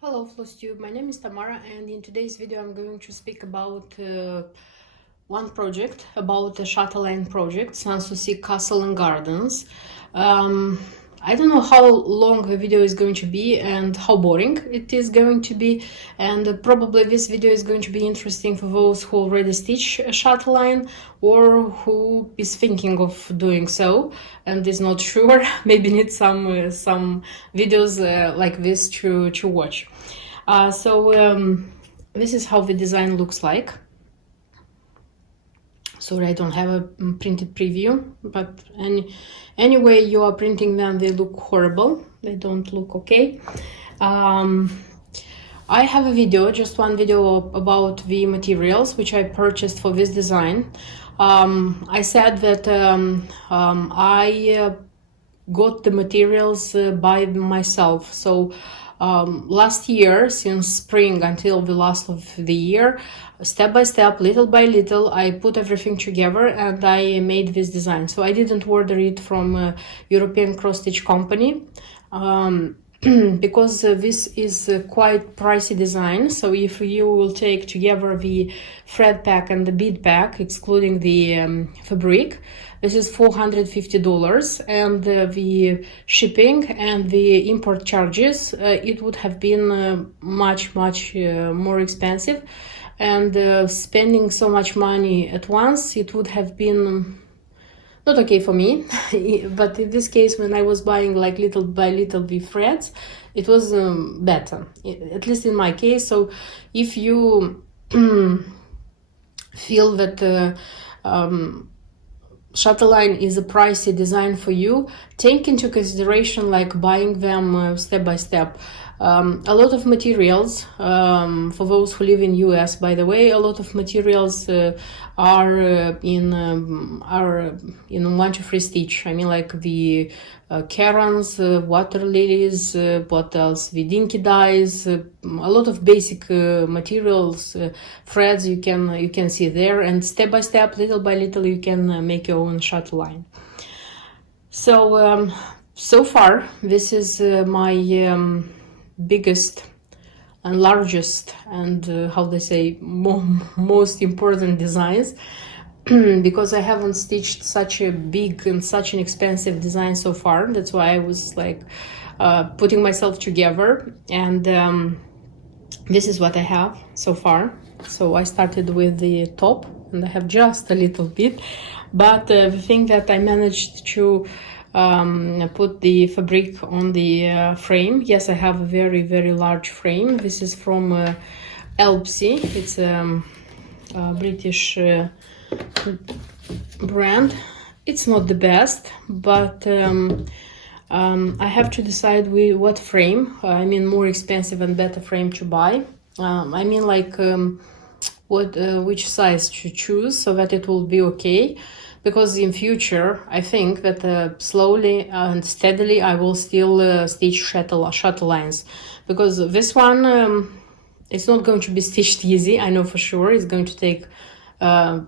Hello FlossTube, my name is Tamara, and in today's video I'm going to speak about one project, about the Chatelaine project, Sanssouci Castle and Gardens. I don't know how long the video is going to be and how boring it is going to be, and probably this video is going to be interesting for those who already stitch a Chatelaine or who is thinking of doing so and is not sure, maybe need some videos like this to watch. This is how the design looks like. Sorry, I don't have a printed preview, but anyway you are printing them, they look horrible, they don't look okay. I have a video, just one video about the materials which I purchased for this design. I said that I got the materials by myself. So last year, since spring until the last of the year, step by step, little by little, I put everything together and I made this design. So I didn't order it from a European cross-stitch company because this is a quite pricey design. So if you will take together the thread pack and the bead pack, excluding the fabric, this is $450, and the shipping and the import charges, it would have been much more expensive, and spending so much money at once, it would have been not okay for me. But in this case, when I was buying like little by little the threads, it was better, at least in my case. So if you feel that Chatelaine is a pricey design for you, take into consideration like buying them step by step. A lot of materials, for those who live in US, by the way, a lot of materials are in one to free stitch. I mean, like the Karens, water lilies, what else? The dinky dyes, a lot of basic materials, threads you can see there, and step by step, little by little, you can make your own Chatelaine. So so far, this is my biggest and largest and how they say most important designs, because I haven't stitched such a big and such an expensive design so far. That's why I was like putting myself together, and this is what I have so far. So I started with the top, and I have just a little bit, but the thing that I managed to put the fabric on the frame. Yes, I have a very large frame. This is from Elpsy. It's a British brand. It's not the best, but I have to decide what frame, I mean more expensive and better frame to buy. I mean like which size to choose so that it will be okay. Because in future, I think that slowly and steadily I will still stitch Chatelaines. Because this one, it's not going to be stitched easy, I know for sure. It's going to take more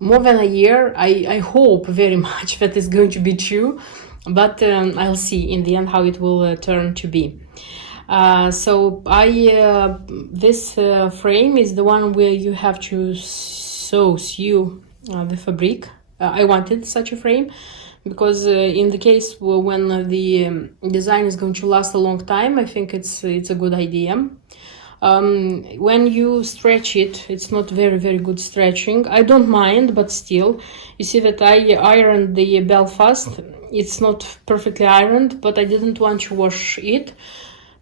than a year. I hope very much that it's going to be true. But I'll see in the end how it will turn to be. So this frame is the one where you have to sew the fabric. I wanted such a frame because in the case when the design is going to last a long time, I think it's a good idea. When you stretch it, it's not very good stretching. I don't mind, but still, you see that I ironed the Belfast. It's not perfectly ironed, but I didn't want to wash it,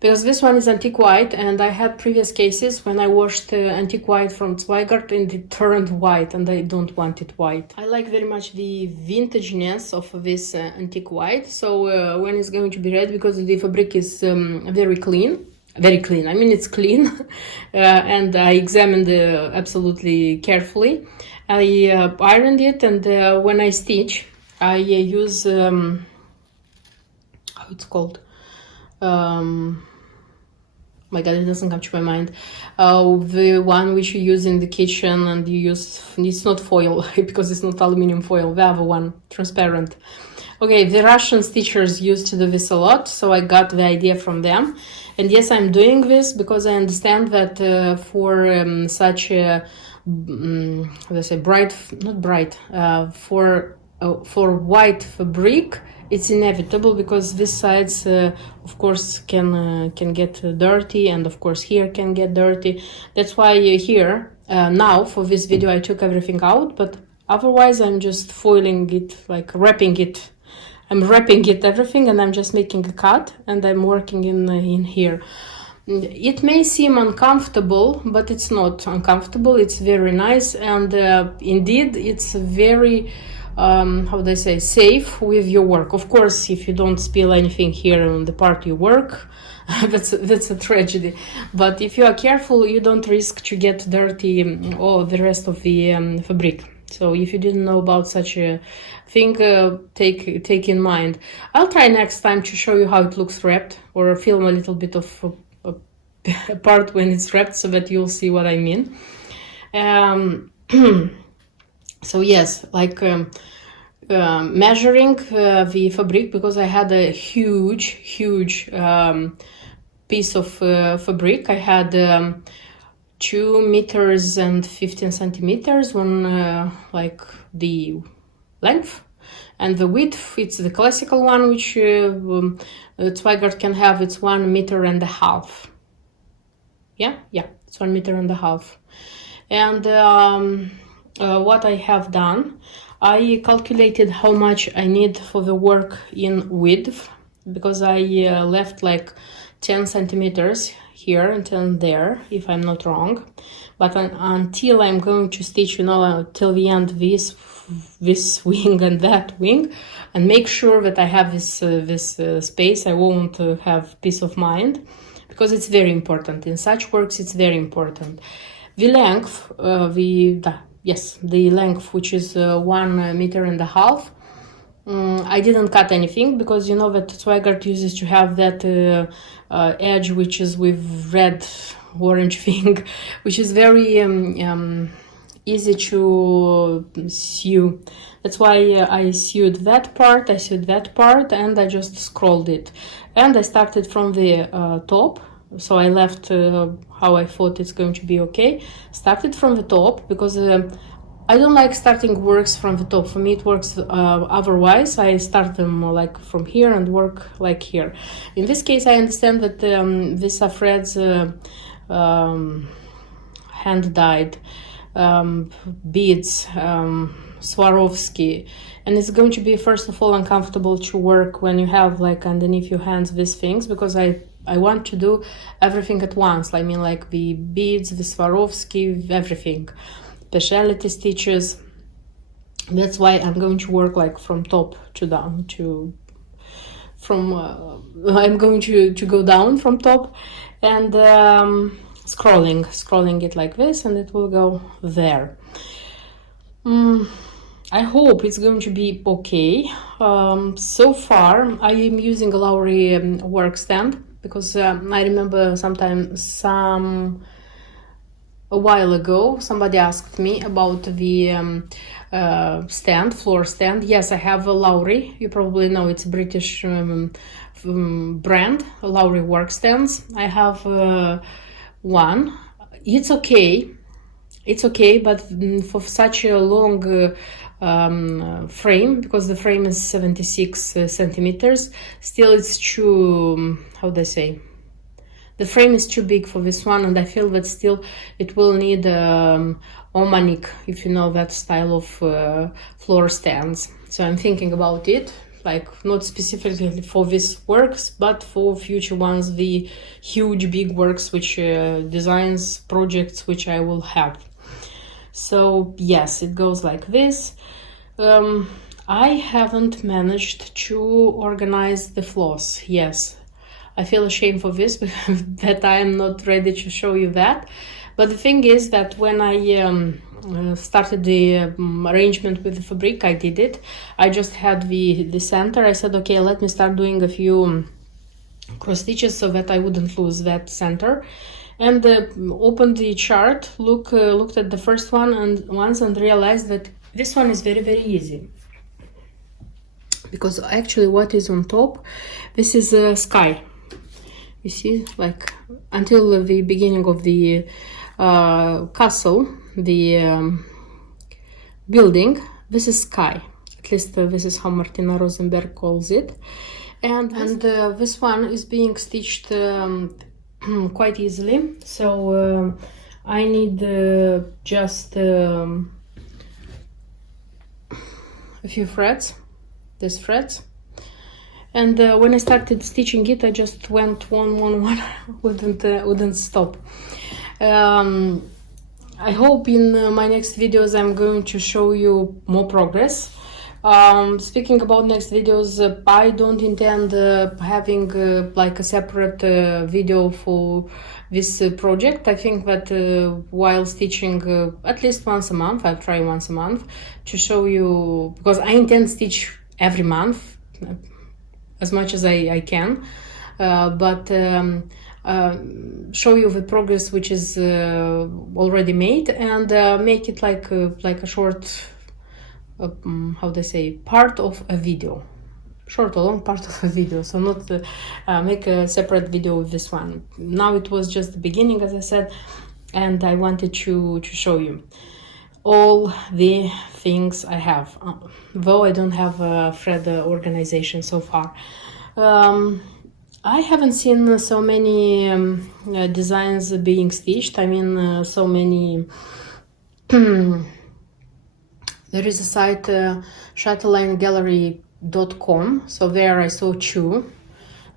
because this one is antique white, and I had previous cases when I washed antique white from Zweigart and it turned white, and I don't want it white. I like very much the vintageness of this antique white, so when it's going to be red, because the fabric is very clean. I mean, it's clean, and I examined absolutely carefully. I ironed it, and when I stitch, I use how it's called. My god, it doesn't come to my mind. The one which you use in the kitchen, and you use, it's not foil because it's not aluminum foil, the other one, transparent. Okay, the Russian stitchers used to do this a lot, so I got the idea from them. And yes, I'm doing this because I understand that for such a, let's say, bright, not bright, for white fabric, it's inevitable because these sides, of course, can get dirty, and of course here can get dirty. That's why here, now for this video, I took everything out, but otherwise I'm just foiling it, like wrapping it. I'm wrapping it everything, and I'm just making a cut, and I'm working in here. It may seem uncomfortable, but it's not uncomfortable. It's very nice, and indeed it's very how do I say, safe with your work. Of course, if you don't spill anything here on the part you work, that's a tragedy. But if you are careful, you don't risk to get dirty or the rest of the fabric. So if you didn't know about such a thing, take in mind. I'll try next time to show you how it looks wrapped, or film a little bit of a part when it's wrapped, so that you'll see what I mean. So yes, like measuring the fabric, because I had a huge piece of fabric. I had 2 meters and 15 centimeters on like the length, and the width, it's the classical one, which Zweigart can have. It's 1.5 meters. Yeah, it's 1.5 meters. And what I have done, I calculated how much I need for the work in width, because I left like 10 centimeters here and 10 there, if I'm not wrong. But until I'm going to stitch, till the end, this wing and that wing, and make sure that I have this space, I won't have peace of mind, because it's very important. In such works, it's very important. The length, the length, which is 1.5 meters. I didn't cut anything, because you know that Zweigart uses to have that edge, which is with red orange thing, which is very easy to sew. That's why I sewed that part, and I just scrolled it. And I started from the top, so I left how I thought it's going to be okay. Started from the top, because I don't like starting works from the top. For me, it works otherwise. I start them more like from here and work like here. In this case, I understand that these are threads hand-dyed beads, Swarovski, and it's going to be, first of all, uncomfortable to work when you have like underneath your hands these things, because I want to do everything at once. I mean, like the beads, the Swarovski, everything. Specialty stitches. That's why I'm going to work like from top to down, I'm going to go down from top, and scrolling it like this, and it will go there. I hope it's going to be okay. So far I am using a Lowry work stand, because I remember a while ago, somebody asked me about the floor stand. Yes, I have a Lowry. You probably know it's a British brand, Lowry work stands. I have one. It's okay, but for such a long frame, because the frame is 76 centimeters, still it's too, how do I say, the frame is too big for this one, and I feel that still it will need Omanik, if you know that style of floor stands. So I'm thinking about it, like not specifically for this works, but for future ones, the huge big works, which designs, projects which I will have. So yes, it goes like this. I haven't managed to organize the floss. Yes, I feel ashamed for this, that I am not ready to show you that. But the thing is that when I started the arrangement with the fabric, I did it. I just had the center. I said, okay, let me start doing a few cross stitches so that I wouldn't lose that center. And opened the chart, looked at the first one and realized that this one is very, very easy. because actually what is on top, this is sky. You see, like until the beginning of the castle, the building, this is sky. At least this is how Martina Rosenberg calls it. And this one is being stitched quite easily. So I need just a few threads, these threads. And when I started stitching it, I just went one, wouldn't stop. I hope in my next videos I'm going to show you more progress. Speaking about next videos, I don't intend having like a separate video for this project. I think that while stitching at least once a month, I'll try once a month to show you, because I intend stitch every month as much as I can, but show you the progress which is already made, and make it like a short, how they say, part of a video, short or long part of a video. So not make a separate video with this one. Now it was just the beginning, as I said, and I wanted to show you all the things I have, though I don't have a thread organization so far. I haven't seen so many designs being stitched. I mean, so many. There is a site, chatelaine.gallery.com. So there I saw two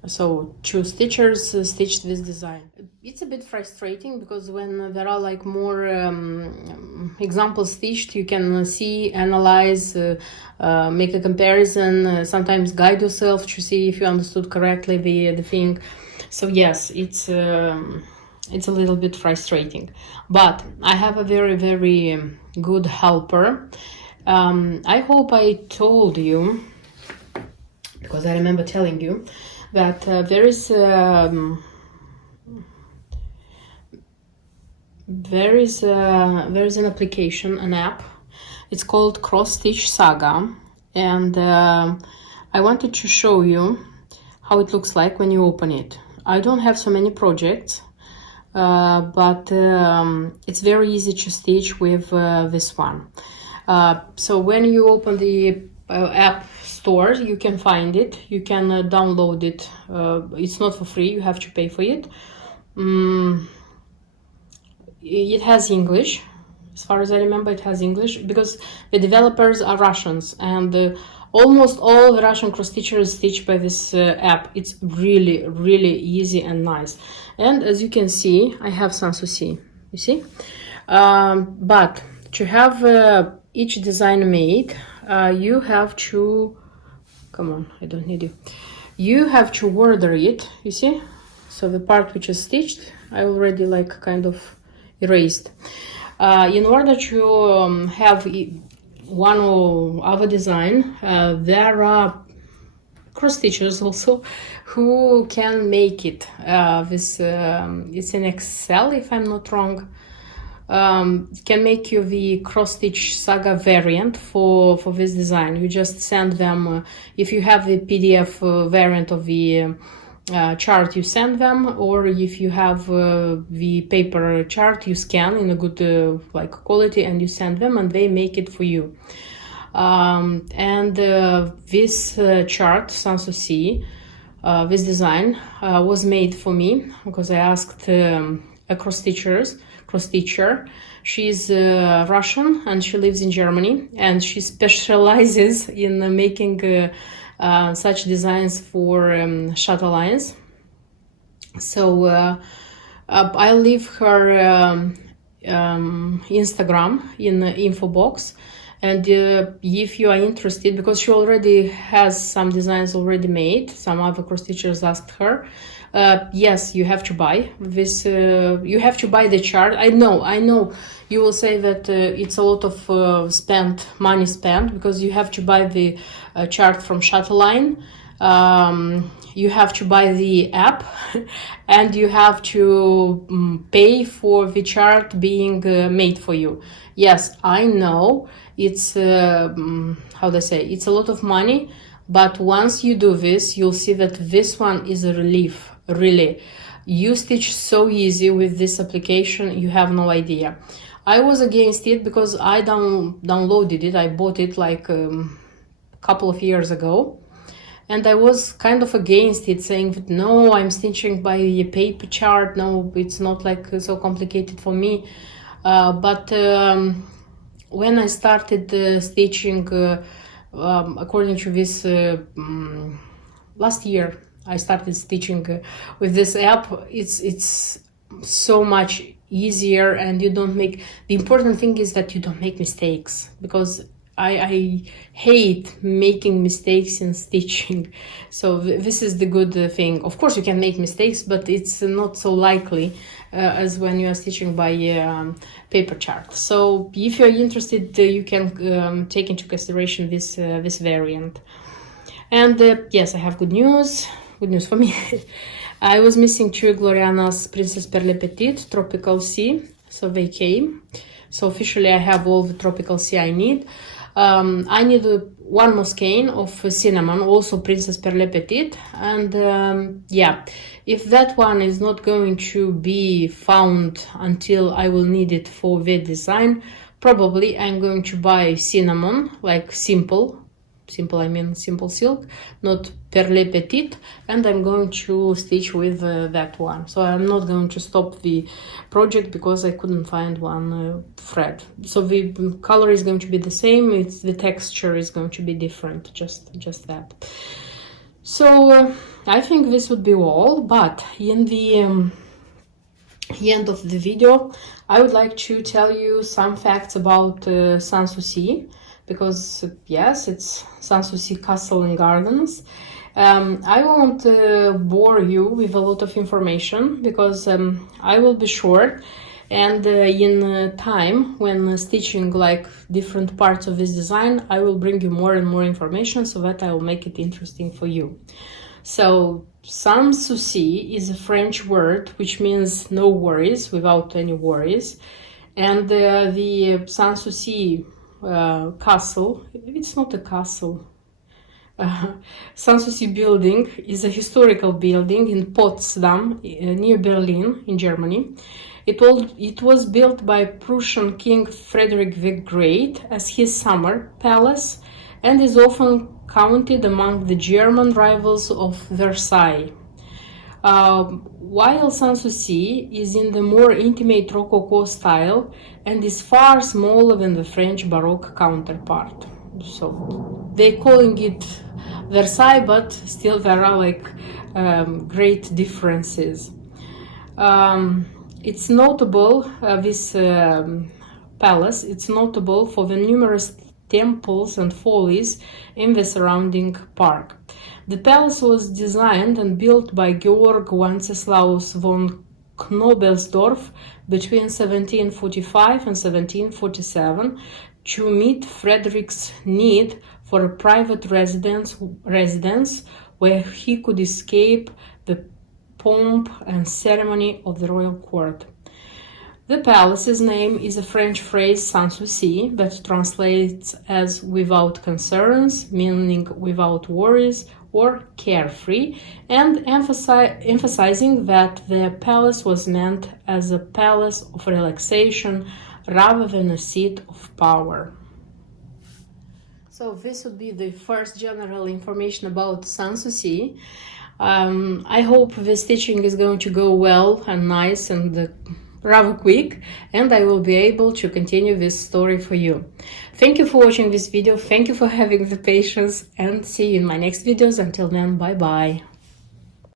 stitchers stitched this design. It's a bit frustrating because when there are like more examples stitched, you can see, analyze, make a comparison, sometimes guide yourself to see if you understood correctly the thing. So yes, it's a little bit frustrating, but I have a very, very good helper. I hope I told you, because I remember telling you that there is an application, an app. It's called Cross Stitch Saga, and I wanted to show you how it looks like when you open it. I don't have so many projects, but it's very easy to stitch with this one. So when you open the app store, you can find it, you can download it. It's not for free, you have to pay for it. It has English, as far as I remember. It has English because the developers are Russians, and almost all the Russian cross stitchers stitch by this app. It's really, really easy and nice. And as you can see, I have Sanssouci, you see. But to have each design made, you have to, come on, I don't need you. You have to order it, you see. So the part which is stitched, I already like kind of erased. In order to have one or other design, there are cross stitchers also who can make it. It's in Excel, if I'm not wrong. Can make you the cross stitch Saga variant for this design. You just send them, if you have the PDF variant of the chart, you send them, or if you have the paper chart, you scan in a good like quality and you send them, and they make it for you. This chart, Sanssouci, this design was made for me because I asked a cross stitcher. She's Russian and she lives in Germany, and she specializes in making such designs for Chatelaines. So I'll leave her Instagram in the info box, and if you are interested, because she already has some designs already made, some other cross stitchers asked her. Yes, you have to buy this, you have to buy the chart. I know you will say that it's a lot of money spent, because you have to buy the chart from Chatelaine, you have to buy the app, and you have to pay for the chart being made for you. Yes, I know it's how they say, it's a lot of money, But once you do this, you'll see that this one is a relief, really. You stitch so easy with this application, you have no idea. I was against it because I downloaded it. I bought it like a couple of years ago. And I was kind of against it, saying that no, I'm stitching by a paper chart. No, it's not like so complicated for me. But when I started stitching according to this last year, I started stitching with this app. It's so much easier, and you don't make, the important thing is that you don't make mistakes, because I hate making mistakes in stitching. So this is the good thing. Of course you can make mistakes, but it's not so likely as when you are stitching by paper chart. So if you're interested, you can take into consideration this variant. And yes, I have good news for me. I was missing two Gloriana's Princess Perle Petite Tropical Sea, so they came. So officially I have all the Tropical Sea I need. I need one more skein of cinnamon, also Princess Perle Petite, and yeah, if that one is not going to be found until I will need it for the design, probably I'm going to buy cinnamon, like simple I mean simple silk, not Perle Petite, and I'm going to stitch with that one. So I'm not going to stop the project because I couldn't find one thread. So the color is going to be the same, it's the texture is going to be different, just that. So I think this would be all, but in the end of the video I would like to tell you some facts about Sanssouci, because yes, it's Sanssouci Castle and Gardens. I won't bore you with a lot of information, because I will be short, and in time when stitching like different parts of this design, I will bring you more and more information so that I will make it interesting for you. So Sanssouci is a French word which means no worries, without any worries, and the Sanssouci castle, it's not a castle, Sanssouci building is a historical building in Potsdam, near Berlin in Germany. It was built by Prussian King Frederick the Great as his summer palace, and is often counted among the German rivals of Versailles. While Sanssouci is in the more intimate Rococo style and is far smaller than the French Baroque counterpart. So they're calling it Versailles, but still there are like great differences. It's notable, this palace, it's notable for the numerous temples and follies in the surrounding park. The palace was designed and built by Georg Wenceslaus von Knobelsdorff between 1745 and 1747 to meet Frederick's need for a private residence where he could escape the pomp and ceremony of the royal court. The palace's name is a French phrase Sanssouci that translates as without concerns, meaning without worries or carefree, and emphasizing that the palace was meant as a palace of relaxation rather than a seat of power. So this would be the first general information about Sanssouci. I hope the stitching is going to go well and nice and rather quick, and I will be able to continue this story for you. Thank you for watching this video, thank you for having the patience, and see you in my next videos. Until then, bye bye.